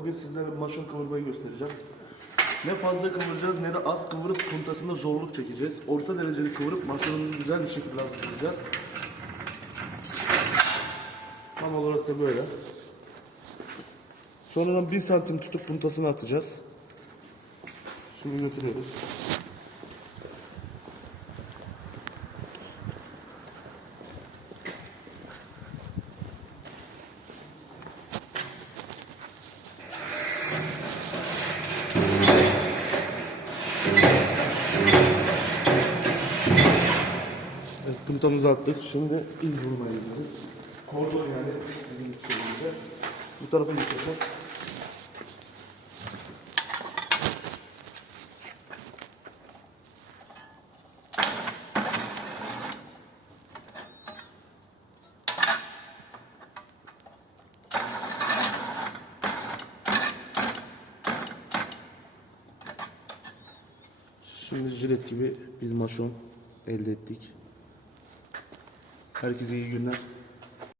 Bugün sizlere maşon kavurmayı göstereceğim. Ne fazla kavuracağız ne de az kavurup puntasında zorluk çekeceğiz. Orta dereceli kavurup maşonunu güzel bir şekilde hazırlayacağız. Tam olarak da böyle. Sonradan 1 santim tutup puntasını atacağız. Şimdi götürüyoruz. Evet, puntamızı attık. Şimdi iz vurmaya gidiyoruz. Kordon yani bizim şeyimizde. Bu tarafa geçelim. Şimdi jilet gibi bir maşon elde ettik. Herkese iyi günler.